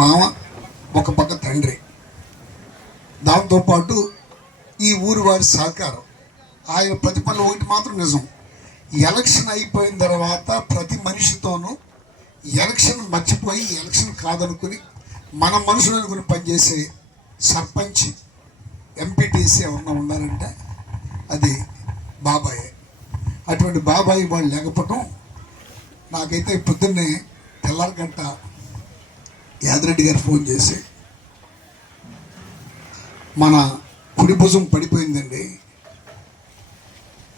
మామ, ఒక పక్క తండ్రి, దాంతోపాటు ఈ ఊరి వారి సహకారం. ఆయన ప్రతిఫలం ఒకటి మాత్రం నిజం, ఎలక్షన్ అయిపోయిన తర్వాత ప్రతి మనిషితోనూ ఎలక్షన్ మర్చిపోయి ఎలక్షన్ కాదనుకుని మన మనుషులు అనుకుని పనిచేసే సర్పంచ్, ఎంపీటీసీ ఎవరన్నా ఉన్నారంటే అది బాబాయే. అటువంటి బాబాయ్ వాళ్ళు లేకపోవటం నాకైతే పొద్దున్నే తెల్లారగంట యాదిరెడ్డి గారు ఫోన్ చేసి, మన కుడి భుజం పడిపోయిందండి,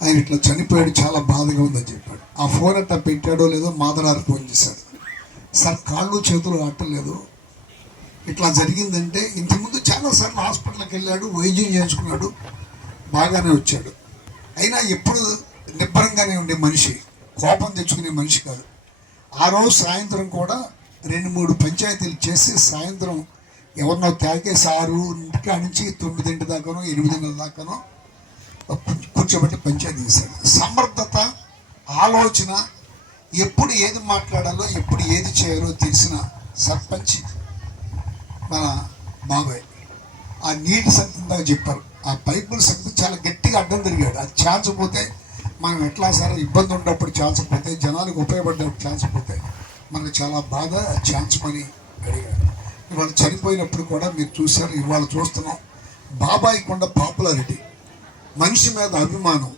ఆయన ఇట్లా చనిపోయాడు, చాలా బాధగా ఉందని చెప్పాడు. ఆ ఫోన్ అట్లా పెట్టాడో లేదో మాదరారు ఫోన్ చేశాడు, సార్ కాళ్ళు చేతులు ఆటలేదు, ఇట్లా జరిగిందంటే. ఇంతకుముందు చాలాసార్లు హాస్పిటల్కి వెళ్ళాడు, వైద్యం చేయించుకున్నాడు, బాగానే వచ్చాడు. అయినా ఎప్పుడు నిబ్బరంగానే ఉండే మనిషి, కోపం తెచ్చుకునే మనిషి కాదు. ఆ రోజు సాయంత్రం కూడా 2-3 పంచాయతీలు చేసి సాయంత్రం ఎవరినో తాకేసి 6 నుంచి 9 దాకానో 8 దాకానో కూర్చోబెట్టి పంచాయతీ చేశాడు. సమర్థత, ఆలోచన, ఎప్పుడు ఏది మాట్లాడాలో ఎప్పుడు ఏది చేయాలో తెలిసిన సర్పంచ్ మన బాబాయ్. ఆ నీటి సంగతి దాకా చెప్పారు, ఆ పైపుల సంగతి చాలా గట్టిగా అడ్డం తిరిగాడు. అది చాల్చపోతే మనం ఎట్లా సార్ ఇబ్బంది ఉన్నప్పుడు చాల్చకపోతే, జనానికి ఉపయోగపడ్డప్పుడు చాల్చకపోతే మనకు చాలా బాధ, చాల్చమని అడిగాడు. ఇవాళ చనిపోయినప్పుడు కూడా మీరు చూశారు, ఇవాళ చూస్తున్నాం. బాబాయ్కి ఉన్న పాపులారిటీ, మనిషి మీద అభిమానం,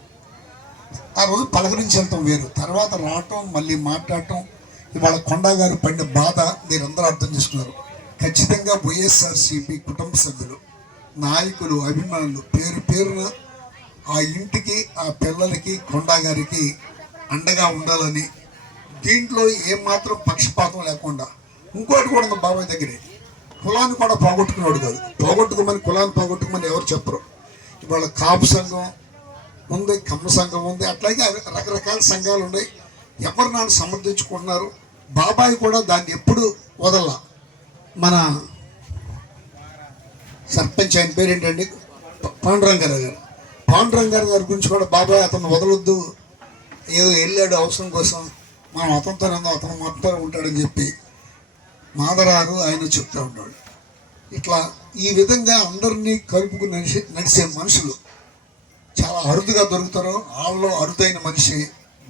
ఆ రోజు పలకరించి వెళ్తాం వేరు, తర్వాత రావటం మళ్ళీ మాట్లాడటం. ఇవాళ కొండా గారు పడిన బాధ మీరందరూ అర్థం చేసుకున్నారు. ఖచ్చితంగా వైఎస్ఆర్సీపీ కుటుంబ సభ్యులు, నాయకులు, అభిమానులు పేరు పేరున ఆ ఇంటికి, ఆ పిల్లలకి, కొండా గారికి అండగా ఉండాలని, దీంట్లో ఏమాత్రం పక్షపాతం లేకుండా. ఇంకోటి కూడా ఉంది బాబాయ్ దగ్గరే, కులాన్ని కూడా పోగొట్టుకున్నాడు కాదు. పోగొట్టుకోమని, కులాన్ని పోగొట్టుకోమని ఎవరు చెప్పరు. ఇవాళ కాపు సంఘం ఉంది, కమ్మ సంఘం ఉంది, అట్లాగే రకరకాల సంఘాలు ఉన్నాయి. ఎవరు నాడు సమర్థించుకుంటున్నారు. బాబాయ్ కూడా దాన్ని ఎప్పుడు వదల్లా. మన సర్పంచ్, ఆయన పేరు ఏంటండి, పాండురంగారావు గారు. పాండురంగారావు గారి గురించి కూడా బాబాయ్ అతను వదలొద్దు, ఏదో వెళ్ళాడు అవసరం కోసం, మనం అతనితో అతను మొత్తం ఉంటాడని చెప్పి మాదరారు ఆయన చెప్తూ ఉంటాడు. ఇట్లా ఈ విధంగా అందరినీ కలుపుకు నడిచే మనుషులు చాలా అరుదుగా దొరుకుతారో వాళ్ళలో అరుదైన మనిషి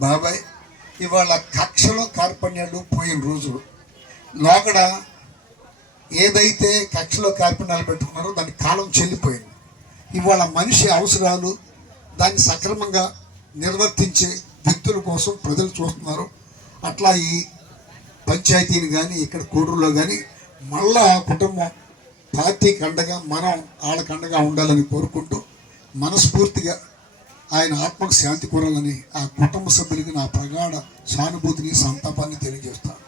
బాబాయ్. ఇవాళ కక్షలో కార్పణ్యాలు పోయిన రోజులు, లోగడ ఏదైతే కక్షలో కార్పణ్యాలు పెట్టుకున్నారో దాని కాలం చెల్లిపోయింది. ఇవాళ మనిషి అవసరాలు, దాన్ని సక్రమంగా నిర్వర్తించే వ్యక్తుల కోసం ప్రజలు చూస్తున్నారు. అట్లా ఈ పంచాయతీని కానీ, ఇక్కడ కోడూరులో కానీ మళ్ళా కుటుంబం పార్టీకి అండగా, మనం వాళ్ళకి అండగా ఉండాలని కోరుకుంటూ మనస్ఫూర్తిగా ఆయన ఆత్మకు శాంతి కోరాలని ఆ కుటుంబ సభ్యులకి నా ప్రగాఢ సానుభూతిని, సంతాపాన్ని తెలియజేస్తాను.